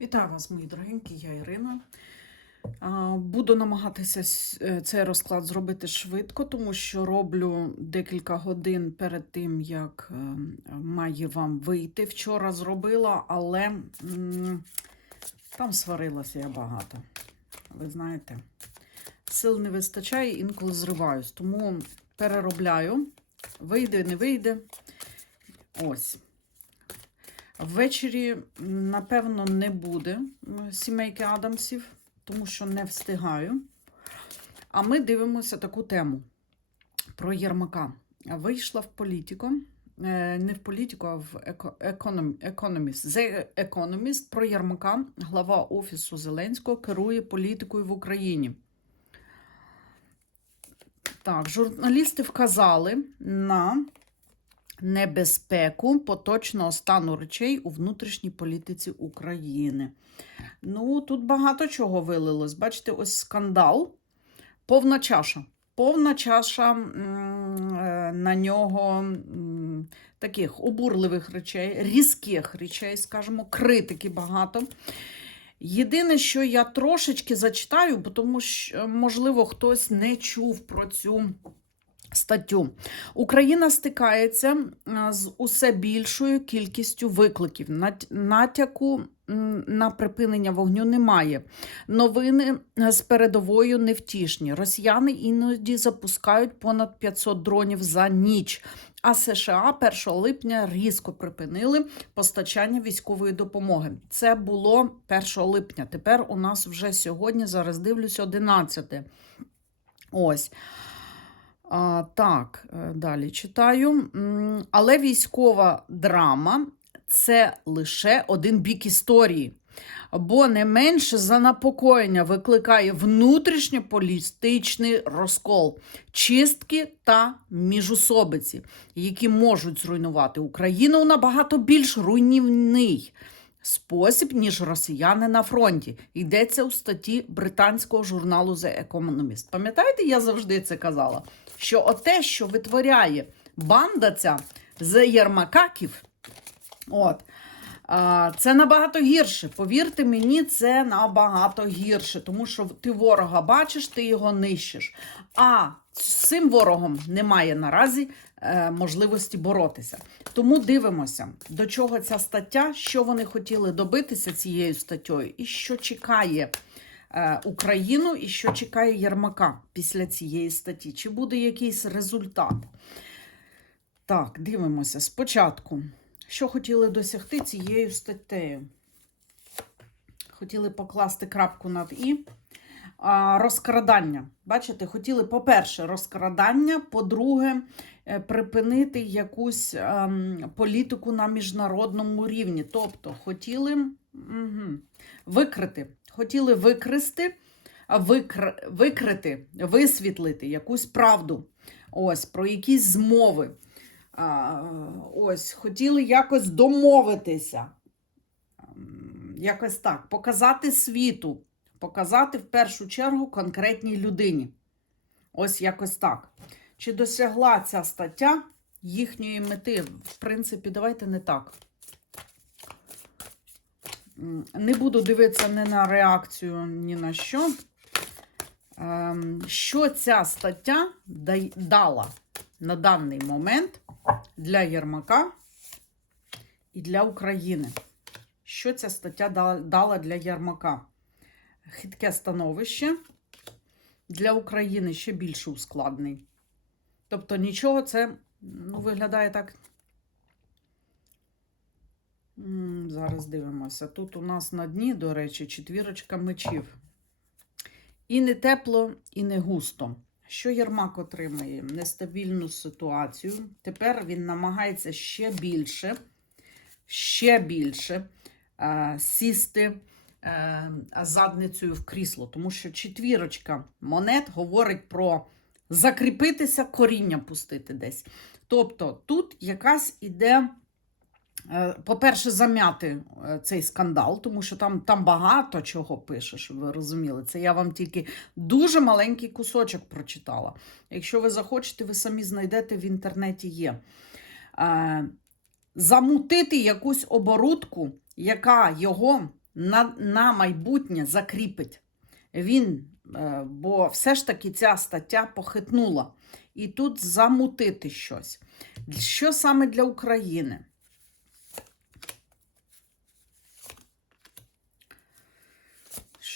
Вітаю вас, мої дорогенькі, я Ірина. Буду намагатися е, цей розклад зробити швидко, тому що роблю декілька годин перед тим, як е, має вам вийти. Вчора зробила, але там сварилася я багато. Ви знаєте, сил не вистачає, інколи зриваюсь, тому переробляю. Вийде, не вийде. Ось. Ввечері, напевно, не буде сімейки Адамсів, тому що не встигаю. А ми дивимося таку тему про Єрмака. Вийшла в політику, е, не в політику, а в економіст. The Economist про Єрмака, глава Офісу Зеленського, керує політикою в Україні. Так, журналісти вказали на небезпеку поточного стану речей у внутрішній політиці України. Ну, тут багато чого вилилось. Бачите, ось скандал, повна чаша. Повна чаша е, на нього таких обурливих речей, різких речей, скажімо, критики багато. Єдине, що я трошечки зачитаю, тому що, можливо, хтось не чув про цю статтю. Україна стикається з усе більшою кількістю викликів. Натяку на припинення вогню немає. Новини з передовою невтішні. Росіяни іноді запускають понад 500 дронів за ніч. А США 1 липня різко припинили постачання військової допомоги. Це було 1 липня. Тепер у нас вже сьогодні, зараз дивлюсь, 11. Ось. А, так, е, далі читаю. Але військова драма це лише один бік історії. Бо не менше занепокоєння викликає внутрішньополітичний розкол, чистки та міжусобиці, які можуть зруйнувати Україну у набагато більш руйнівний спосіб, ніж росіяни на фронті. Йдеться у статті британського журналу The Economist. Пам'ятаєте, я завжди це казала? Що оте, що витворяє банда ця з Єрмакаків, от, це набагато гірше. Повірте мені, це набагато гірше, тому що ти ворога бачиш, ти його нищиш. А з цим ворогом немає наразі е, можливості боротися. Тому дивимося, до чого ця стаття, що вони хотіли добитися цією статтєю, і що чекає Україну, і що чекає Єрмака після цієї статті. Чи буде якийсь результат? Так, дивимося. Спочатку, що хотіли досягти цією статтею? Хотіли покласти крапку над І. Розкрадання. Бачите, хотіли, по-перше, розкрадання, по-друге, е, припинити якусь ем, політику на міжнародному рівні. Тобто, хотіли угу, викрити, хотіли викрити, викр, викрити, висвітлити якусь правду. Ось, про якісь змови. А, ось, хотіли якось домовитися. Якось так, показати світу, показати в першу чергу конкретній людині. Ось якось так. Чи досягла ця стаття їхньої мети? В принципі, давайте не так. Не буду дивитися ні на реакцію, ні на що. Ем, Що ця стаття дала на даний момент для Єрмака і для України? Що ця стаття дала для Єрмака? Хитке становище для України ще більше ускладний. Тобто нічого це ну, виглядає так. Зараз дивимося. Тут у нас на дні, до речі, четвірочка мечів. І не тепло, і не густо. Що Єрмак отримає? Нестабільну ситуацію. Тепер він намагається ще більше, ще більше е, сісти е, задницею в крісло. Тому що четвірочка монет говорить про закріпитися, коріння пустити десь. Тобто тут якась іде. Е, По-перше, зам'яти е, цей скандал, тому що там, там багато чого пише, щоб ви розуміли. Це я вам тільки дуже маленький кусочок прочитала. Якщо ви захочете, ви самі знайдете в інтернеті є. Е, Замутити якусь оборудку, яка його на, на майбутнє закріпить. Він, бо все ж таки ця стаття похитнула. І тут замутити щось. Що саме для України?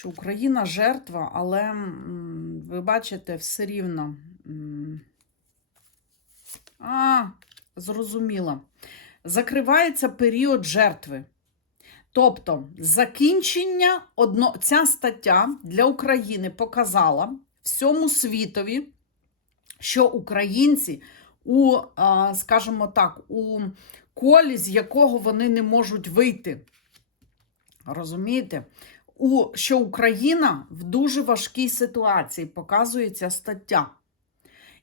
Що Україна жертва, але ви бачите, все рівно. А, зрозуміла. Закривається період жертви. Тобто, закінчення одно, ця стаття для України показала всьому світові, що українці у, скажімо так, у колі, з якого вони не можуть вийти. Розумієте? У, що Україна в дуже важкій ситуації показує ця стаття.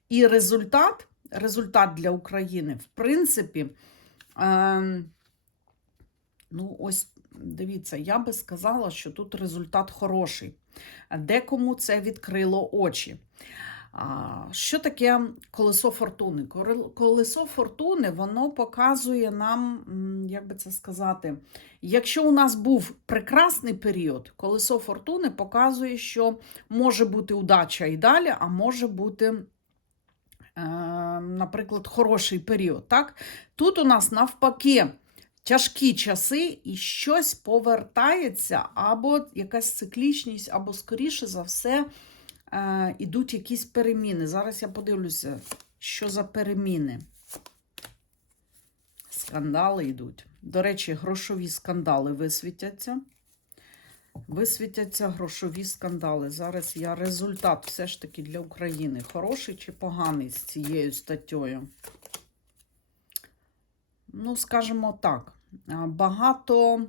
І результат, результат для України, в принципі, е, ну, ось дивіться, я би сказала, що тут результат хороший. Декому це відкрило очі. Що таке колесо фортуни? Колесо фортуни воно показує нам, як би це сказати, якщо у нас був прекрасний період, колесо фортуни показує, що може бути удача і далі, а може бути, е, наприклад, хороший період. Так? Тут у нас навпаки. Тяжкі часи і щось повертається, або якась циклічність, або, скоріше за все, е, ідуть якісь переміни. Зараз я подивлюся, що за переміни. Скандали йдуть. До речі, грошові скандали висвітяться. Висвітяться грошові скандали. Зараз я результат все ж таки для України. Хороший чи поганий з цією статтєю? Ну, скажімо так, багато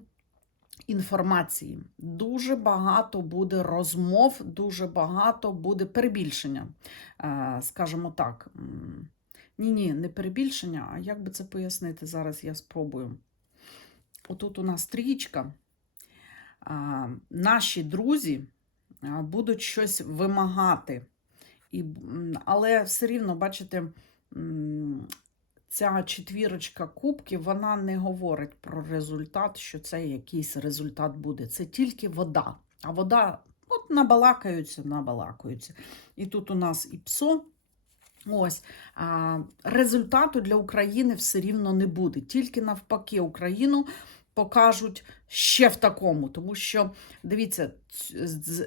інформації, дуже багато буде розмов, дуже багато буде перебільшення. Е, Скажімо так. Ні-ні, не перебільшення, а як би це пояснити? Зараз я спробую. Отут у нас трічка. Наші друзі будуть щось вимагати. Але все рівно, бачите, ця четвірочка кубків, вона не говорить про результат, що це якийсь результат буде. Це тільки вода. А вода, от набалакаються, набалакаються. І тут у нас і псо. Ось а, результату для України все рівно не буде. Тільки навпаки, Україну покажуть ще в такому. Тому що, дивіться,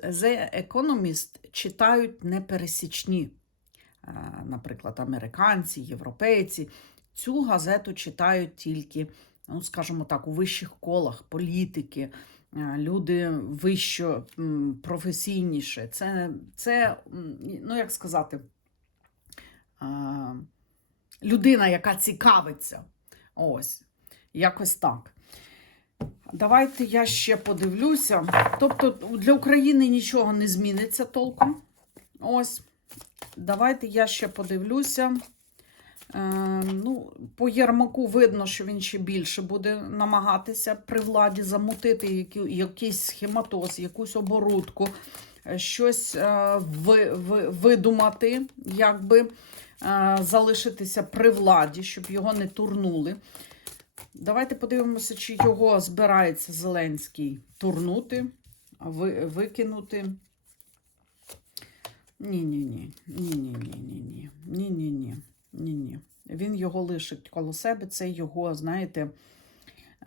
The Economist читають непересічні, а, наприклад, американці, європейці. Цю газету читають тільки, ну, скажімо так, у вищих колах, політики, люди вищо професійніше. Це, це, ну як сказати, людина, яка цікавиться. Ось, якось так. Давайте я ще подивлюся. Тобто для України нічого не зміниться толком. Ось. Давайте я ще подивлюся. Е, ну, по Єрмаку видно, що він ще більше буде намагатися при владі замутити якийсь схематоз, якусь оборудку, е, щось е, ви, ви, видумати, якби е, залишитися при владі, щоб його не турнули. Давайте подивимося, чи його збирається Зеленський турнути, ви, викинути. Ні-ні-ні. Ні-ні-ні-ні-ні. Ні-ні-ні. Ні-ні. Він його лишить коло себе. Це його, знаєте,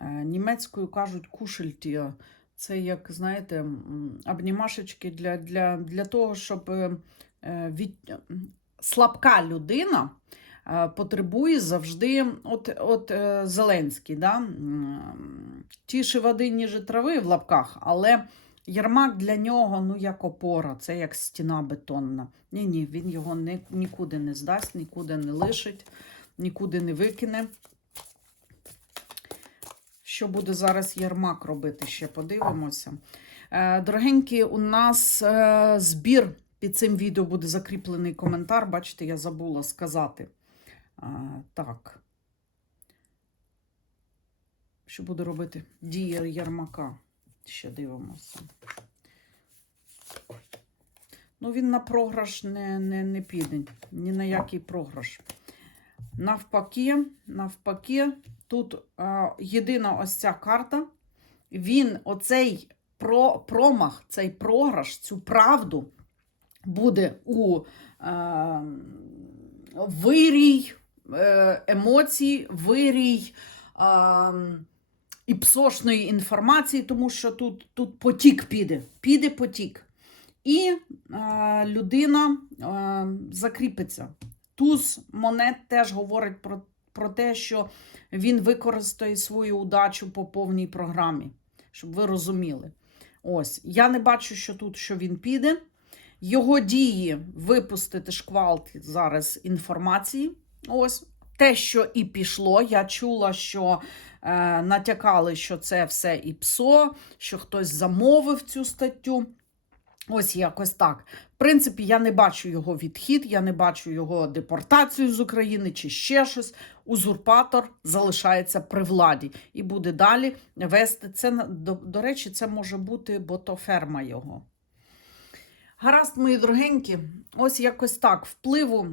е, німецькою кажуть кушельтія. Це як, знаєте, обнімашечки для, для, для того, щоб е, е, від... слабка людина потребує завжди, от, от Зеленський, да? тіше води, ніж трави в лапках, але Єрмак для нього ну, як опора, це як стіна бетонна. Ні, ні, він його ні, нікуди не здасть, нікуди не лишить, нікуди не викине. Що буде зараз Єрмак робити, ще подивимося. Е, Дорогенькі, у нас е, збір під цим відео буде закріплений коментар. Бачите, я забула сказати. А, так. Що буде робити дія Єрмака? Ще дивимося. Ну, він на програш не, не, не піде. Ні на який програш. Навпаки, навпаки, тут а, єдина ось ця карта він оцей про, промах, цей програш, цю правду буде у е, вирій е, емоцій, вирій е, і псошної інформації, тому що тут, тут потік піде, піде потік. І е, людина е, закріпиться. Туз монет теж говорить про, про те, що він використає свою удачу по повній програмі, щоб ви розуміли. Ось, я не бачу, що тут що він піде. Його дії випустити шквал зараз інформації. Ось те, що і пішло. Я чула, що натякали, що це все і ПСО, що хтось замовив цю статтю. Ось якось так. В принципі, я не бачу його відхід, я не бачу його депортацію з України чи ще щось. Узурпатор залишається при владі і буде далі вести це. До, до речі, це може бути ботоферма його. Гаразд, мої дорогенькі, ось якось так. Впливу.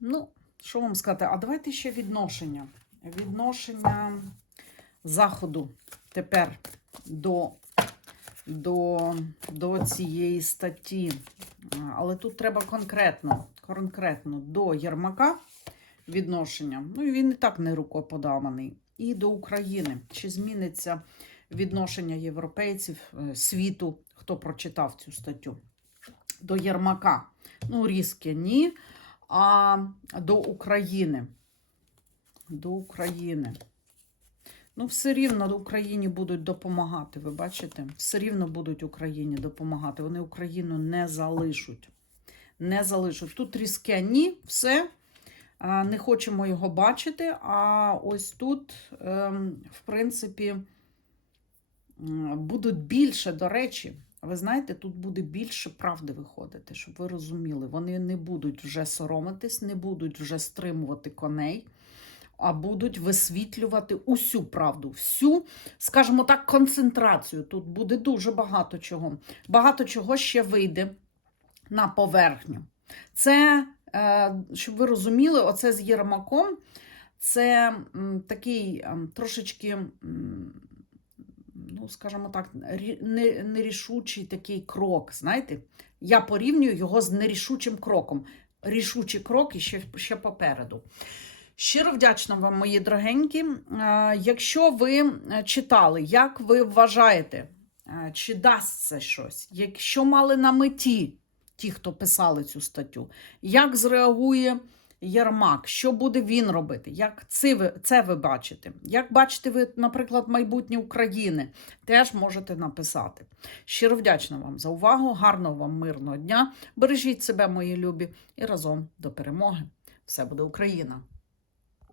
Ну, що вам сказати? А давайте ще відношення. Відношення Заходу тепер до до, до цієї статті. Але тут треба конкретно, конкретно до Єрмака відношення. Ну і він і так не рукоподаваний. І до України. Чи зміниться відношення європейців, е, світу, хто прочитав цю статтю? До Єрмака. Ну, різке ні. А до України. До України. Ну, все рівно Україні будуть допомагати. Ви бачите? Все рівно будуть Україні допомагати. Вони Україну не залишать. Не залишать. Тут різке ні, все. Не хочемо його бачити. А ось тут, ем, в принципі, будуть більше, до речі, ви знаєте, тут буде більше правди виходити, щоб ви розуміли. Вони не будуть вже соромитись, не будуть вже стримувати коней а будуть висвітлювати усю правду, всю, скажімо так, концентрацію. Тут буде дуже багато чого. Багато чого ще вийде на поверхню. Це, е, щоб ви розуміли, оце з Єрмаком, це такий ем, трошечки. Ну, скажімо так, нерішучий такий крок. Знаєте, я порівнюю його з нерішучим кроком. Рішучі кроки ще, ще попереду. Щиро вдячна вам, мої дорогенькі. Е, Якщо ви е, читали, як ви вважаєте, е, чи дасть це щось? Якщо мали на меті ті, хто писали цю статтю, як зреагує Єрмак, що буде він робити? Як це ви, це ви бачите? Як бачите ви, наприклад, майбутнє України? Теж можете написати. Щиро вдячна вам за увагу, гарного вам мирного дня. Бережіть себе, мої любі, і разом до перемоги. Все буде Україна!